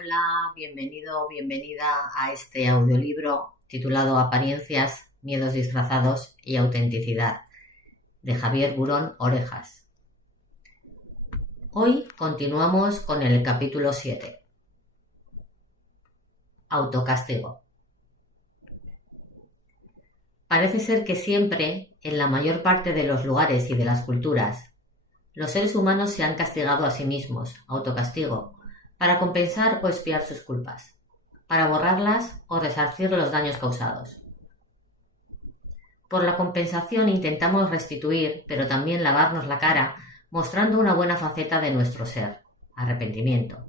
Hola, bienvenido o bienvenida a este audiolibro titulado Apariencias, miedos disfrazados y autenticidad, de Javier Burón Orejas. Hoy continuamos con el capítulo 7. Autocastigo. Parece ser que siempre, en la mayor parte de los lugares y de las culturas, los seres humanos se han castigado a sí mismos, autocastigo, para compensar o expiar sus culpas, para borrarlas o resarcir los daños causados. Por la compensación intentamos restituir, pero también lavarnos la cara, mostrando una buena faceta de nuestro ser, arrepentimiento,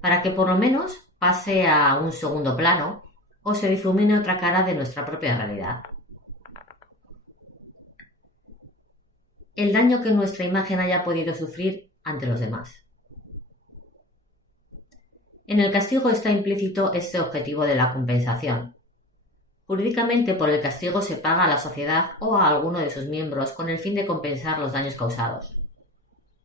para que por lo menos pase a un segundo plano o se difumine otra cara de nuestra propia realidad. El daño que nuestra imagen haya podido sufrir ante los demás. En el castigo está implícito este objetivo de la compensación. Jurídicamente, por el castigo se paga a la sociedad o a alguno de sus miembros con el fin de compensar los daños causados.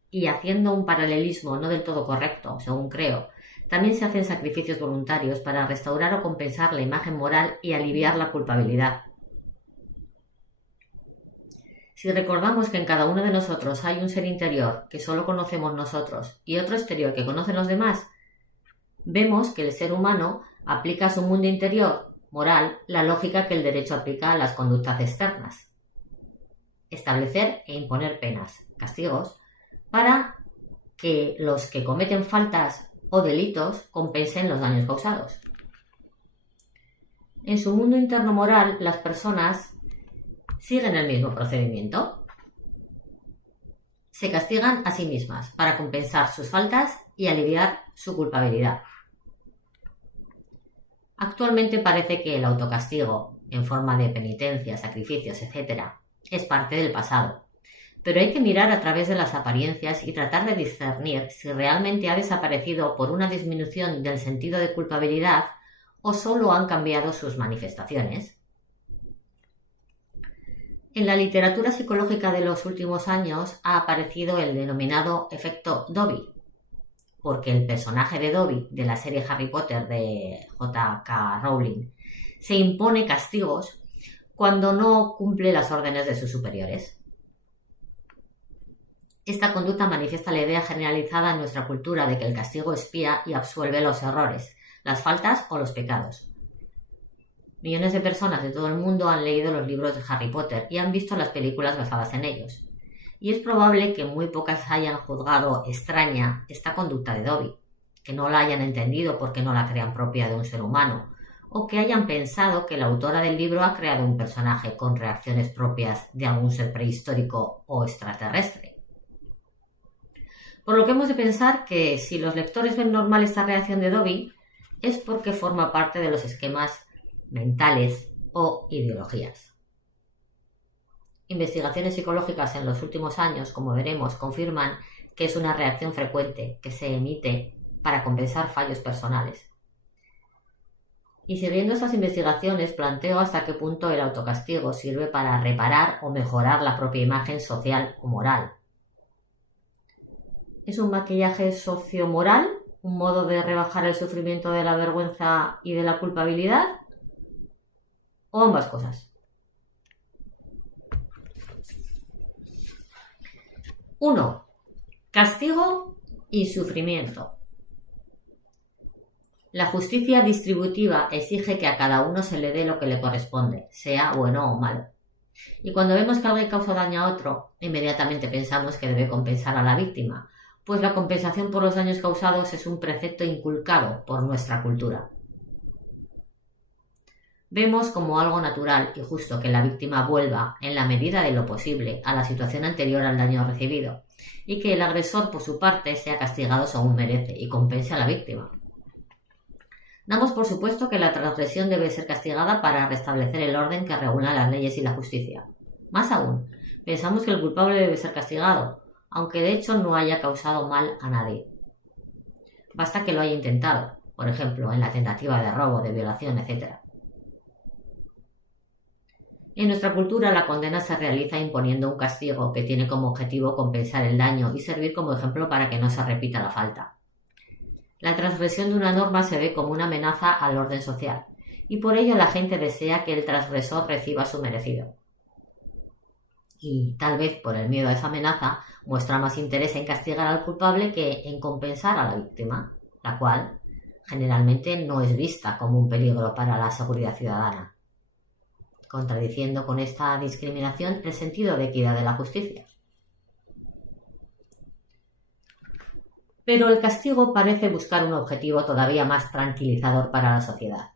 Y haciendo un paralelismo no del todo correcto, según creo, también se hacen sacrificios voluntarios para restaurar o compensar la imagen moral y aliviar la culpabilidad. Si recordamos que en cada uno de nosotros hay un ser interior que solo conocemos nosotros y otro exterior que conocen los demás, vemos que el ser humano aplica a su mundo interior, moral, la lógica que el derecho aplica a las conductas externas. Establecer e imponer penas, castigos, para que los que cometen faltas o delitos compensen los daños causados. En su mundo interno moral, las personas siguen el mismo procedimiento. Se castigan a sí mismas para compensar sus faltas y aliviar su culpabilidad. Actualmente parece que el autocastigo, en forma de penitencia, sacrificios, etc., es parte del pasado, pero hay que mirar a través de las apariencias y tratar de discernir si realmente ha desaparecido por una disminución del sentido de culpabilidad o solo han cambiado sus manifestaciones. En la literatura psicológica de los últimos años ha aparecido el denominado efecto Dobby, porque el personaje de Dobby de la serie Harry Potter de J.K. Rowling se impone castigos cuando no cumple las órdenes de sus superiores. Esta conducta manifiesta la idea generalizada en nuestra cultura de que el castigo expía y absuelve los errores, las faltas o los pecados. Millones de personas de todo el mundo han leído los libros de Harry Potter y han visto las películas basadas en ellos. Y es probable que muy pocas hayan juzgado extraña esta conducta de Dobby, que no la hayan entendido porque no la crean propia de un ser humano, o que hayan pensado que la autora del libro ha creado un personaje con reacciones propias de algún ser prehistórico o extraterrestre. Por lo que hemos de pensar que si los lectores ven normal esta reacción de Dobby, es porque forma parte de los esquemas mentales o ideologías. Investigaciones psicológicas en los últimos años, como veremos, confirman que es una reacción frecuente que se emite para compensar fallos personales. Y siguiendo estas investigaciones, planteo hasta qué punto el autocastigo sirve para reparar o mejorar la propia imagen social o moral. ¿Es un maquillaje sociomoral? ¿Un modo de rebajar el sufrimiento de la vergüenza y de la culpabilidad? ¿O ambas cosas? 1. Castigo y sufrimiento. La justicia distributiva exige que a cada uno se le dé lo que le corresponde, sea bueno o malo. Y cuando vemos que alguien causa daño a otro, inmediatamente pensamos que debe compensar a la víctima, pues la compensación por los daños causados es un precepto inculcado por nuestra cultura. Vemos como algo natural y justo que la víctima vuelva, en la medida de lo posible, a la situación anterior al daño recibido, y que el agresor, por su parte, sea castigado según merece y compense a la víctima. Damos por supuesto que la transgresión debe ser castigada para restablecer el orden que regula las leyes y la justicia. Más aún, pensamos que el culpable debe ser castigado, aunque de hecho no haya causado mal a nadie. Basta que lo haya intentado, por ejemplo, en la tentativa de robo, de violación, etc. En nuestra cultura, la condena se realiza imponiendo un castigo que tiene como objetivo compensar el daño y servir como ejemplo para que no se repita la falta. La transgresión de una norma se ve como una amenaza al orden social, y por ello la gente desea que el transgresor reciba su merecido. Y tal vez por el miedo a esa amenaza muestra más interés en castigar al culpable que en compensar a la víctima, la cual generalmente no es vista como un peligro para la seguridad ciudadana, contradiciendo con esta discriminación el sentido de equidad de la justicia. Pero el castigo parece buscar un objetivo todavía más tranquilizador para la sociedad.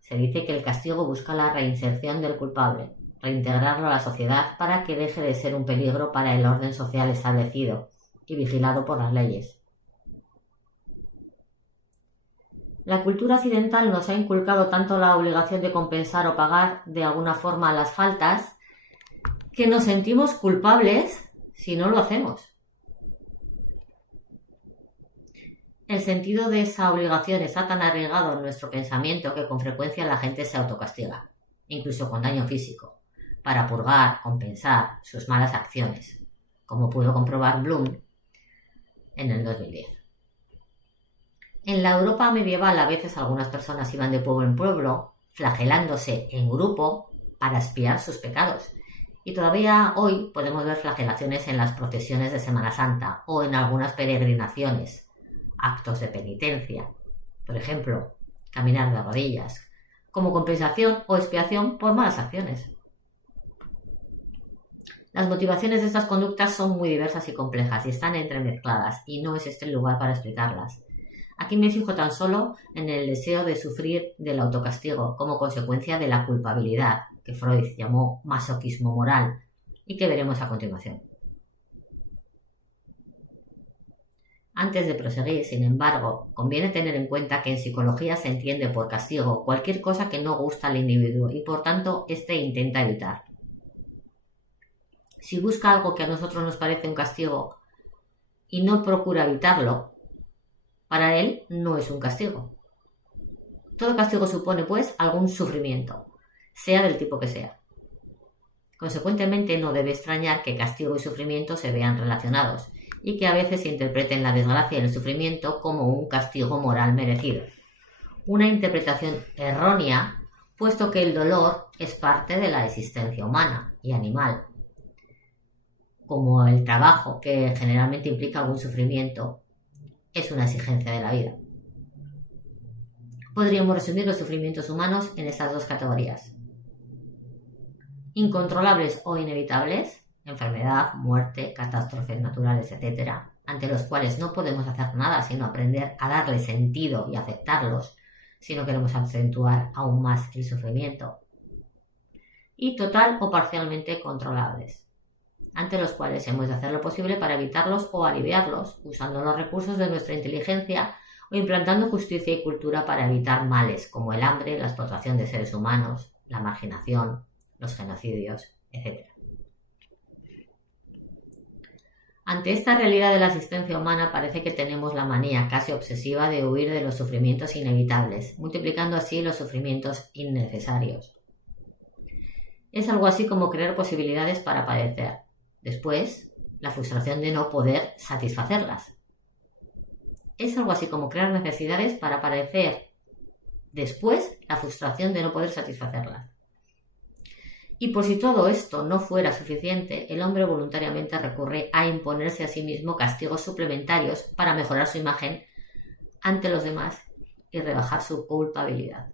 Se dice que el castigo busca la reinserción del culpable, reintegrarlo a la sociedad para que deje de ser un peligro para el orden social establecido y vigilado por las leyes. La cultura occidental nos ha inculcado tanto la obligación de compensar o pagar de alguna forma las faltas que nos sentimos culpables si no lo hacemos. El sentido de esa obligación está tan arraigado en nuestro pensamiento que con frecuencia la gente se autocastiga, incluso con daño físico, para purgar, compensar sus malas acciones, como pudo comprobar Bloom en el 2010. En la Europa medieval a veces algunas personas iban de pueblo en pueblo, flagelándose en grupo para expiar sus pecados. Y todavía hoy podemos ver flagelaciones en las procesiones de Semana Santa o en algunas peregrinaciones, actos de penitencia, por ejemplo, caminar de rodillas, como compensación o expiación por malas acciones. Las motivaciones de estas conductas son muy diversas y complejas y están entremezcladas, y no es este el lugar para explicarlas. Aquí me fijo tan solo en el deseo de sufrir del autocastigo como consecuencia de la culpabilidad, que Freud llamó masoquismo moral, y que veremos a continuación. Antes de proseguir, sin embargo, conviene tener en cuenta que en psicología se entiende por castigo cualquier cosa que no gusta al individuo y por tanto éste intenta evitar. Si busca algo que a nosotros nos parece un castigo y no procura evitarlo, para él no es un castigo. Todo castigo supone, pues, algún sufrimiento, sea del tipo que sea. Consecuentemente, no debe extrañar que castigo y sufrimiento se vean relacionados y que a veces se interpreten la desgracia y el sufrimiento como un castigo moral merecido. Una interpretación errónea, puesto que el dolor es parte de la existencia humana y animal, como el trabajo, que generalmente implica algún sufrimiento, es una exigencia de la vida. Podríamos resumir los sufrimientos humanos en estas dos categorías: incontrolables o inevitables, enfermedad, muerte, catástrofes naturales, etc., ante los cuales no podemos hacer nada sino aprender a darle sentido y aceptarlos si no queremos acentuar aún más el sufrimiento, y total o parcialmente controlables, ante los cuales hemos de hacer lo posible para evitarlos o aliviarlos, usando los recursos de nuestra inteligencia o implantando justicia y cultura para evitar males como el hambre, la explotación de seres humanos, la marginación, los genocidios, etc. Ante esta realidad de la existencia humana parece que tenemos la manía casi obsesiva de huir de los sufrimientos inevitables, multiplicando así los sufrimientos innecesarios. Es algo así como crear posibilidades para padecer. Después, la frustración de no poder satisfacerlas. Es algo así como crear necesidades para padecer. Después, la frustración de no poder satisfacerlas. Y por si todo esto no fuera suficiente, el hombre voluntariamente recurre a imponerse a sí mismo castigos suplementarios para mejorar su imagen ante los demás y rebajar su culpabilidad.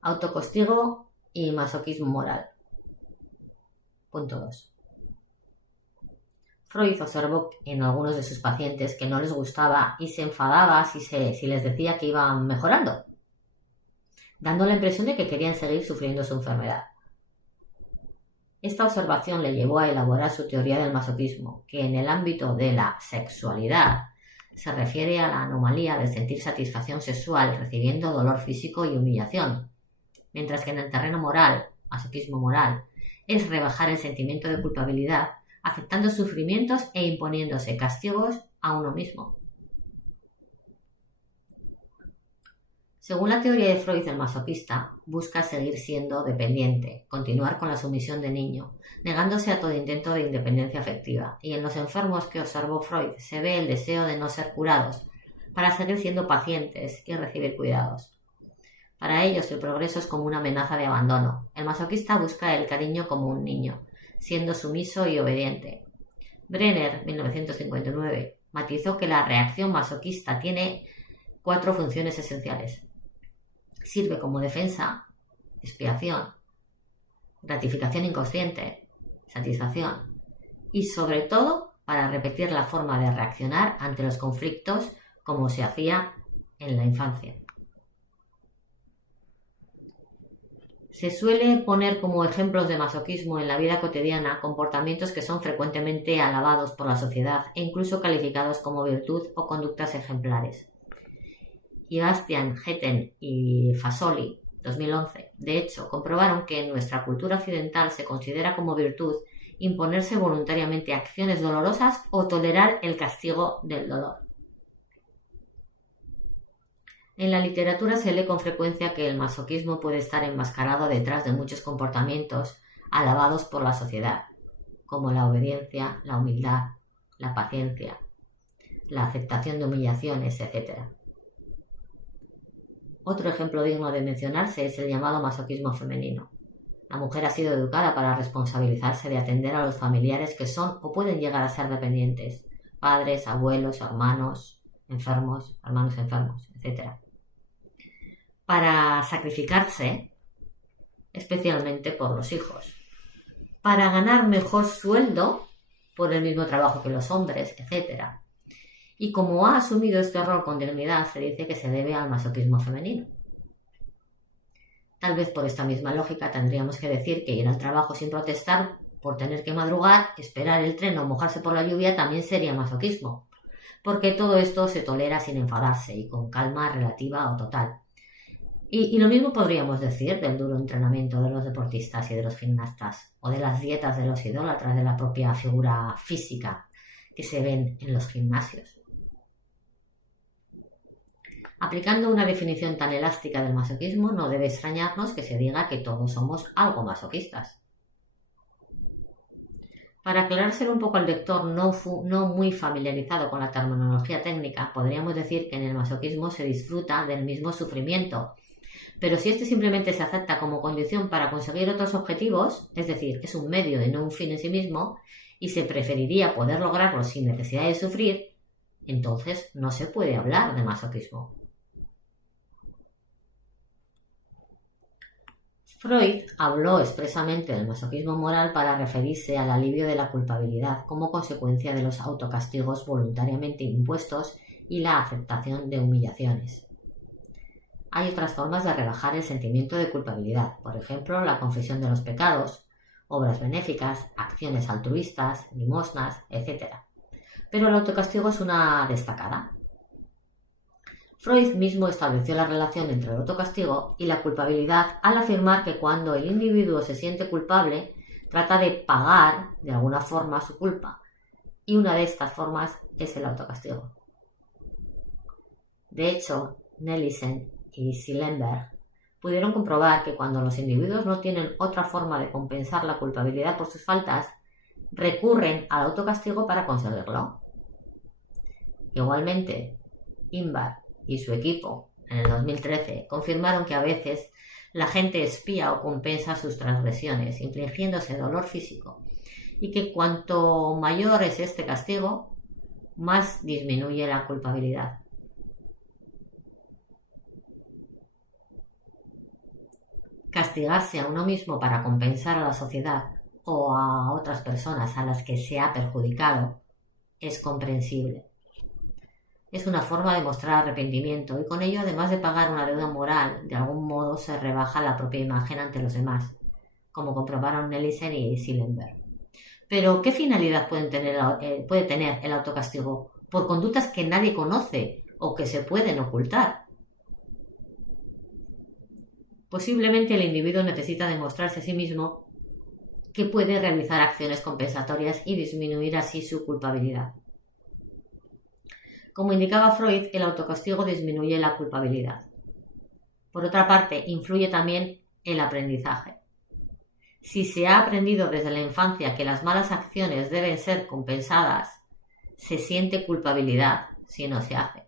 Autocastigo y masoquismo moral. Punto 2. Freud observó en algunos de sus pacientes que no les gustaba y se enfadaba si les decía que iban mejorando, dando la impresión de que querían seguir sufriendo su enfermedad. Esta observación le llevó a elaborar su teoría del masoquismo, que en el ámbito de la sexualidad se refiere a la anomalía de sentir satisfacción sexual recibiendo dolor físico y humillación, mientras que en el terreno moral, masoquismo moral, es rebajar el sentimiento de culpabilidad, aceptando sufrimientos e imponiéndose castigos a uno mismo. Según la teoría de Freud, el masoquista busca seguir siendo dependiente, continuar con la sumisión de niño, negándose a todo intento de independencia afectiva, y en los enfermos que observó Freud se ve el deseo de no ser curados, para seguir siendo pacientes y recibir cuidados. Para ellos el progreso es como una amenaza de abandono. El masoquista busca el cariño como un niño, siendo sumiso y obediente. Brenner, 1959, matizó que la reacción masoquista tiene 4 funciones esenciales. Sirve como defensa, expiación, gratificación inconsciente, satisfacción y sobre todo para repetir la forma de reaccionar ante los conflictos como se hacía en la infancia. Se suele poner como ejemplos de masoquismo en la vida cotidiana comportamientos que son frecuentemente alabados por la sociedad e incluso calificados como virtud o conductas ejemplares. Y Bastian, Hetten y Fasoli, 2011, de hecho, comprobaron que en nuestra cultura occidental se considera como virtud imponerse voluntariamente acciones dolorosas o tolerar el castigo del dolor. En la literatura se lee con frecuencia que el masoquismo puede estar enmascarado detrás de muchos comportamientos alabados por la sociedad, como la obediencia, la humildad, la paciencia, la aceptación de humillaciones, etc. Otro ejemplo digno de mencionarse es el llamado masoquismo femenino. La mujer ha sido educada para responsabilizarse de atender a los familiares que son o pueden llegar a ser dependientes, padres, abuelos, hermanos enfermos, etc. Para sacrificarse, especialmente por los hijos, para ganar mejor sueldo por el mismo trabajo que los hombres, etc. Y como ha asumido este rol con dignidad, se dice que se debe al masoquismo femenino. Tal vez por esta misma lógica tendríamos que decir que ir al trabajo sin protestar por tener que madrugar, esperar el tren o mojarse por la lluvia también sería masoquismo, porque todo esto se tolera sin enfadarse y con calma relativa o total. Y lo mismo podríamos decir del duro entrenamiento de los deportistas y de los gimnastas, o de las dietas de los idólatras de la propia figura física que se ven en los gimnasios. Aplicando una definición tan elástica del masoquismo, no debe extrañarnos que se diga que todos somos algo masoquistas. Para aclarárselo un poco al lector no muy familiarizado con la terminología técnica, podríamos decir que en el masoquismo se disfruta del mismo sufrimiento, pero si este simplemente se acepta como condición para conseguir otros objetivos, es decir, es un medio y no un fin en sí mismo, y se preferiría poder lograrlo sin necesidad de sufrir, entonces no se puede hablar de masoquismo. Freud habló expresamente del masoquismo moral para referirse al alivio de la culpabilidad como consecuencia de los autocastigos voluntariamente impuestos y la aceptación de humillaciones. Hay otras formas de rebajar el sentimiento de culpabilidad, por ejemplo, la confesión de los pecados, obras benéficas, acciones altruistas, limosnas, etc. Pero el autocastigo es una destacada. Freud mismo estableció la relación entre el autocastigo y la culpabilidad al afirmar que cuando el individuo se siente culpable, trata de pagar de alguna forma su culpa, y una de estas formas es el autocastigo. De hecho, Nelissen y Sillenberg pudieron comprobar que cuando los individuos no tienen otra forma de compensar la culpabilidad por sus faltas, recurren al autocastigo para conseguirlo. Igualmente, Inbar y su equipo, en el 2013, confirmaron que a veces la gente espía o compensa sus transgresiones, infligiéndose dolor físico, y que cuanto mayor es este castigo, más disminuye la culpabilidad. Castigarse a uno mismo para compensar a la sociedad o a otras personas a las que se ha perjudicado es comprensible. Es una forma de mostrar arrepentimiento y con ello, además de pagar una deuda moral, de algún modo se rebaja la propia imagen ante los demás, como comprobaron Nelissen y Sillenberg. Pero, ¿qué finalidad puede tener el autocastigo por conductas que nadie conoce o que se pueden ocultar? Posiblemente el individuo necesita demostrarse a sí mismo que puede realizar acciones compensatorias y disminuir así su culpabilidad. Como indicaba Freud, el autocastigo disminuye la culpabilidad. Por otra parte, influye también el aprendizaje. Si se ha aprendido desde la infancia que las malas acciones deben ser compensadas, se siente culpabilidad si no se hace.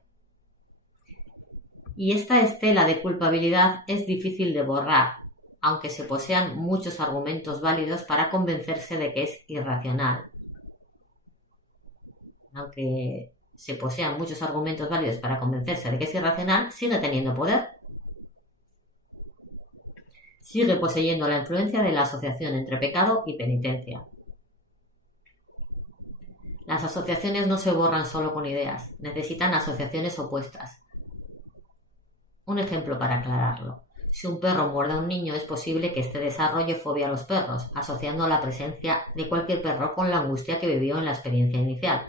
Y esta estela de culpabilidad es difícil de borrar, aunque se posean muchos argumentos válidos para convencerse de que es irracional. Aunque se posean muchos argumentos válidos para convencerse de que es irracional, sigue teniendo poder. Sigue poseyendo la influencia de la asociación entre pecado y penitencia. Las asociaciones no se borran solo con ideas, necesitan asociaciones opuestas. Un ejemplo para aclararlo. Si un perro muerde a un niño, es posible que éste desarrolle fobia a los perros, asociando la presencia de cualquier perro con la angustia que vivió en la experiencia inicial.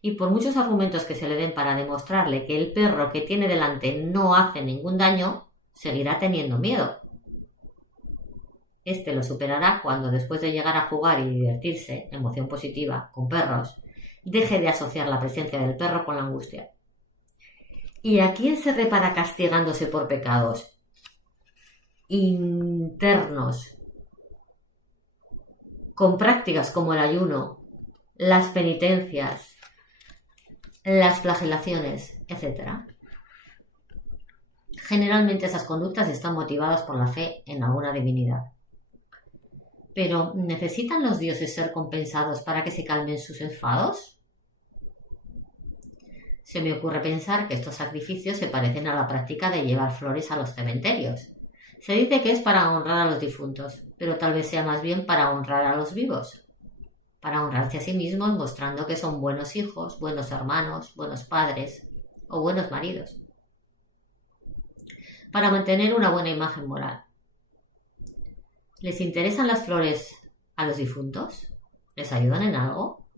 Y por muchos argumentos que se le den para demostrarle que el perro que tiene delante no hace ningún daño, seguirá teniendo miedo. Este lo superará cuando, después de llegar a jugar y divertirse, emoción positiva, con perros, deje de asociar la presencia del perro con la angustia. ¿Y a quién se repara castigándose por pecados internos, con prácticas como el ayuno, las penitencias, las flagelaciones, etc.? Generalmente esas conductas están motivadas por la fe en alguna divinidad. Pero, ¿necesitan los dioses ser compensados para que se calmen sus enfados? Se me ocurre pensar que estos sacrificios se parecen a la práctica de llevar flores a los cementerios. Se dice que es para honrar a los difuntos, pero tal vez sea más bien para honrar a los vivos. Para honrarse a sí mismos mostrando que son buenos hijos, buenos hermanos, buenos padres o buenos maridos. Para mantener una buena imagen moral. ¿Les interesan las flores a los difuntos? ¿Les ayudan en algo?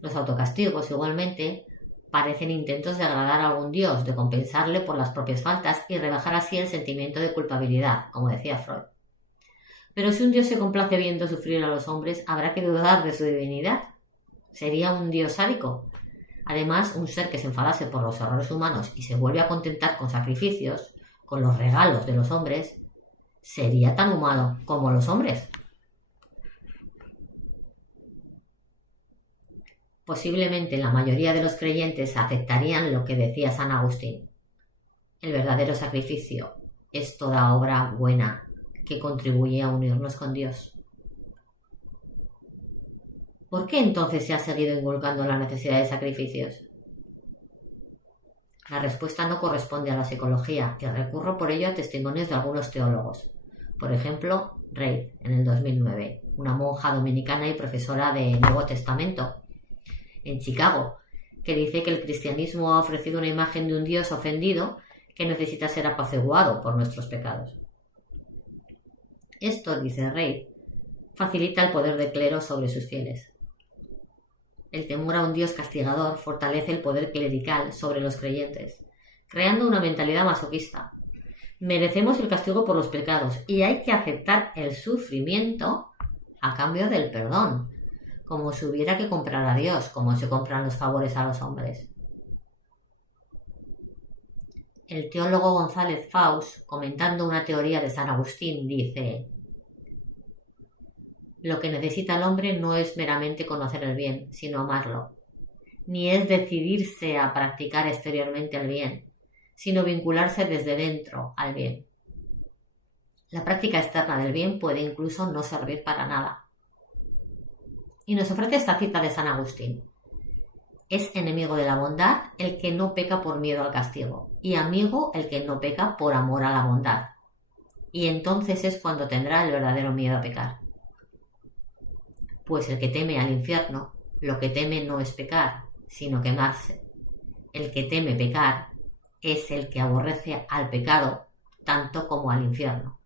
Los autocastigos, igualmente, parecen intentos de agradar a algún dios, de compensarle por las propias faltas y rebajar así el sentimiento de culpabilidad, como decía Freud. Pero si un dios se complace viendo sufrir a los hombres, habrá que dudar de su divinidad. ¿Sería un dios sádico? Además, un ser que se enfadase por los errores humanos y se vuelve a contentar con sacrificios, con los regalos de los hombres, sería tan humano como los hombres. Posiblemente la mayoría de los creyentes aceptarían lo que decía San Agustín. El verdadero sacrificio es toda obra buena que contribuye a unirnos con Dios. ¿Por qué entonces se ha seguido inculcando la necesidad de sacrificios? La respuesta no corresponde a la psicología y recurro por ello a testimonios de algunos teólogos. Por ejemplo, Reid, en el 2009, una monja dominicana y profesora de Nuevo Testamento, en Chicago, que dice que el cristianismo ha ofrecido una imagen de un Dios ofendido que necesita ser apaciguado por nuestros pecados. Esto, dice Reid, facilita el poder del clero sobre sus fieles. El temor a un Dios castigador fortalece el poder clerical sobre los creyentes, creando una mentalidad masoquista. Merecemos el castigo por los pecados y hay que aceptar el sufrimiento a cambio del perdón, como si hubiera que comprar a Dios, como se compran los favores a los hombres. El teólogo González Faus, comentando una teoría de San Agustín, dice: lo que necesita el hombre no es meramente conocer el bien, sino amarlo, ni es decidirse a practicar exteriormente el bien, sino vincularse desde dentro al bien. La práctica externa del bien puede incluso no servir para nada. Y nos ofrece esta cita de San Agustín: es enemigo de la bondad el que no peca por miedo al castigo, y amigo el que no peca por amor a la bondad. Y entonces es cuando tendrá el verdadero miedo a pecar. Pues el que teme al infierno, lo que teme no es pecar, sino quemarse. El que teme pecar es el que aborrece al pecado tanto como al infierno.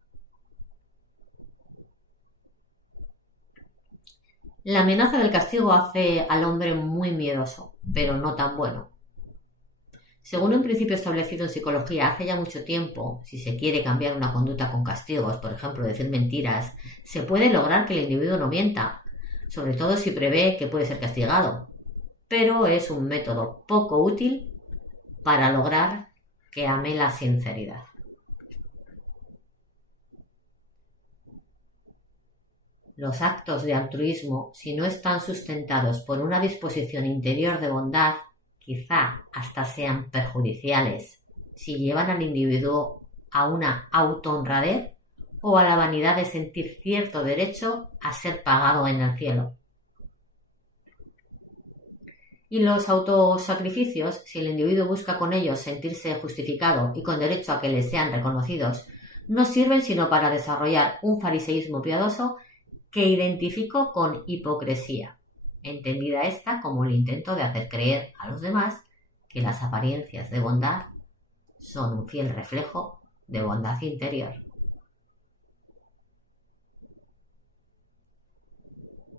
La amenaza del castigo hace al hombre muy miedoso, pero no tan bueno. Según un principio establecido en psicología hace ya mucho tiempo, si se quiere cambiar una conducta con castigos, por ejemplo decir mentiras, se puede lograr que el individuo no mienta, sobre todo si prevé que puede ser castigado. Pero es un método poco útil para lograr que ame la sinceridad. Los actos de altruismo, si no están sustentados por una disposición interior de bondad, quizá hasta sean perjudiciales si llevan al individuo a una autohonradez o a la vanidad de sentir cierto derecho a ser pagado en el cielo. Y los autosacrificios, si el individuo busca con ellos sentirse justificado y con derecho a que les sean reconocidos, no sirven sino para desarrollar un fariseísmo piadoso que identifico con hipocresía, entendida esta como el intento de hacer creer a los demás que las apariencias de bondad son un fiel reflejo de bondad interior.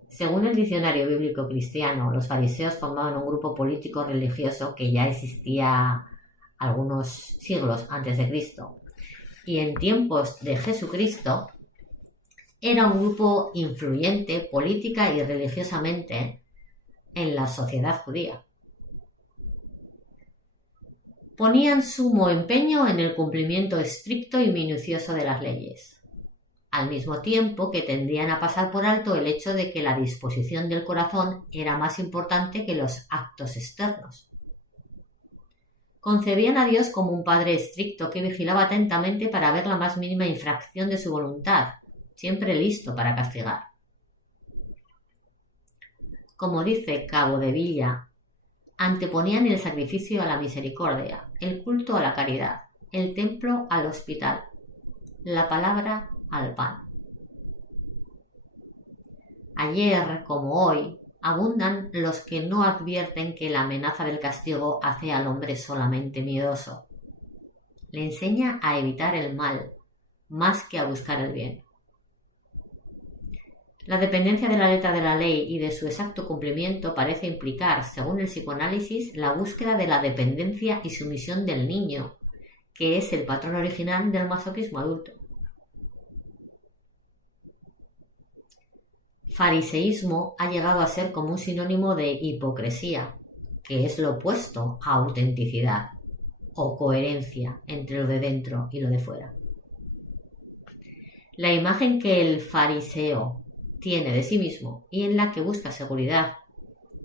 Según el diccionario bíblico cristiano, los fariseos formaban un grupo político religioso que ya existía algunos siglos antes de Cristo, y en tiempos de Jesucristo era un grupo influyente política y religiosamente en la sociedad judía. Ponían sumo empeño en el cumplimiento estricto y minucioso de las leyes, al mismo tiempo que tendían a pasar por alto el hecho de que la disposición del corazón era más importante que los actos externos. Concebían a Dios como un padre estricto que vigilaba atentamente para ver la más mínima infracción de su voluntad, siempre listo para castigar. Como dice Cabo de Villa, anteponían el sacrificio a la misericordia, el culto a la caridad, el templo al hospital, la palabra al pan. Ayer, como hoy, abundan los que no advierten que la amenaza del castigo hace al hombre solamente miedoso. Le enseña a evitar el mal, más que a buscar el bien. La dependencia de la letra de la ley y de su exacto cumplimiento parece implicar, según el psicoanálisis, la búsqueda de la dependencia y sumisión del niño, que es el patrón original del masoquismo adulto. Fariseísmo ha llegado a ser como un sinónimo de hipocresía, que es lo opuesto a autenticidad o coherencia entre lo de dentro y lo de fuera. La imagen que el fariseo tiene de sí mismo y en la que busca seguridad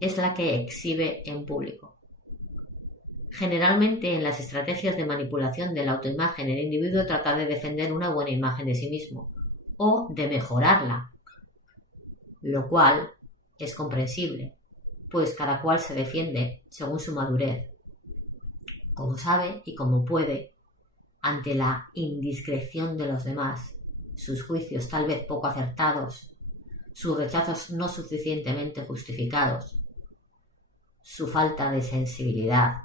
es la que exhibe en público. Generalmente en las estrategias de manipulación de la autoimagen el individuo trata de defender una buena imagen de sí mismo o de mejorarla, lo cual es comprensible, pues cada cual se defiende según su madurez, como sabe y como puede, ante la indiscreción de los demás, sus juicios tal vez poco acertados, sus rechazos no suficientemente justificados, su falta de sensibilidad,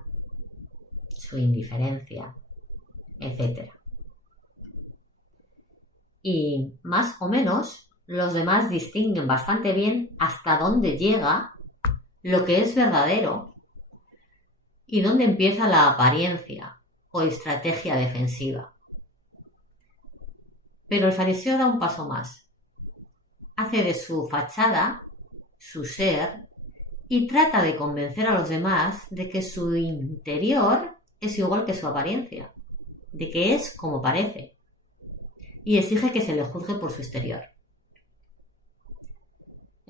su indiferencia, etc. Y más o menos los demás distinguen bastante bien hasta dónde llega lo que es verdadero y dónde empieza la apariencia o estrategia defensiva. Pero el fariseo da un paso más. Hace de su fachada su ser y trata de convencer a los demás de que su interior es igual que su apariencia, de que es como parece, y exige que se le juzgue por su exterior.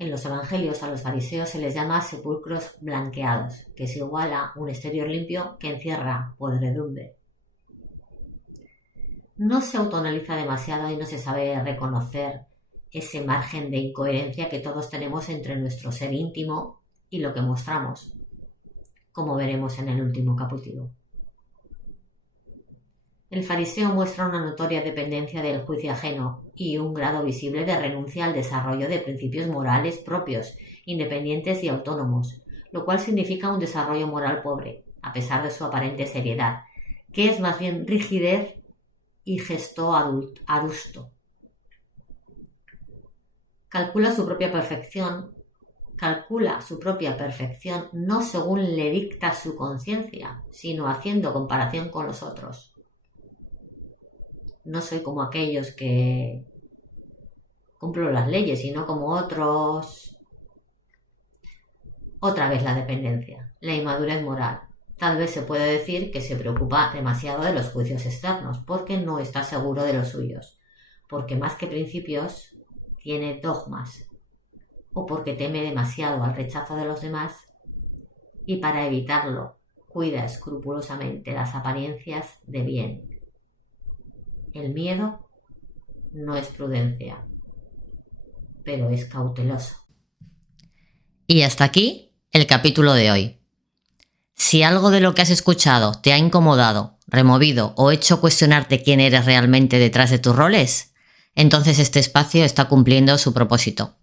En los evangelios a los fariseos se les llama sepulcros blanqueados, que es igual a un exterior limpio que encierra podredumbre. No se autoanaliza demasiado y no se sabe reconocer ese margen de incoherencia que todos tenemos entre nuestro ser íntimo y lo que mostramos, como veremos en el último capítulo. El fariseo muestra una notoria dependencia del juicio ajeno y un grado visible de renuncia al desarrollo de principios morales propios, independientes y autónomos, lo cual significa un desarrollo moral pobre, a pesar de su aparente seriedad, que es más bien rigidez y gesto adusto. Calcula su propia perfección no según le dicta su conciencia, sino haciendo comparación con los otros. No soy como aquellos que cumplo las leyes, sino como otros. Otra vez la dependencia, la inmadurez moral. Tal vez se puede decir que se preocupa demasiado de los juicios externos porque no está seguro de los suyos, porque más que principios tiene dogmas, o porque teme demasiado al rechazo de los demás y para evitarlo cuida escrupulosamente las apariencias de bien. El miedo no es prudencia, pero es cauteloso. Y hasta aquí el capítulo de hoy. Si algo de lo que has escuchado te ha incomodado, removido o hecho cuestionarte quién eres realmente detrás de tus roles, entonces este espacio está cumpliendo su propósito.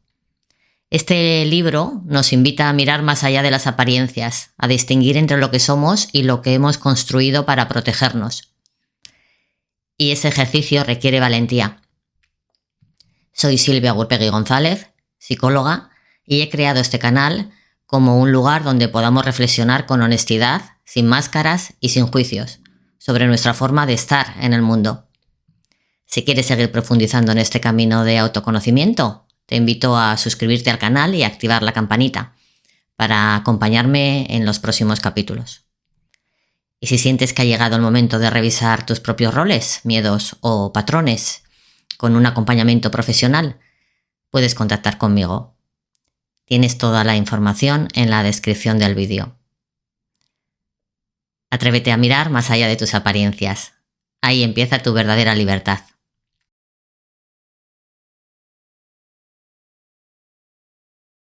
Este libro nos invita a mirar más allá de las apariencias, a distinguir entre lo que somos y lo que hemos construido para protegernos. Y ese ejercicio requiere valentía. Soy Silvia Gurpegui González, psicóloga, y he creado este canal como un lugar donde podamos reflexionar con honestidad, sin máscaras y sin juicios, sobre nuestra forma de estar en el mundo. Si quieres seguir profundizando en este camino de autoconocimiento, te invito a suscribirte al canal y activar la campanita para acompañarme en los próximos capítulos. Y si sientes que ha llegado el momento de revisar tus propios roles, miedos o patrones con un acompañamiento profesional, puedes contactar conmigo. Tienes toda la información en la descripción del vídeo. Atrévete a mirar más allá de tus apariencias. Ahí empieza tu verdadera libertad.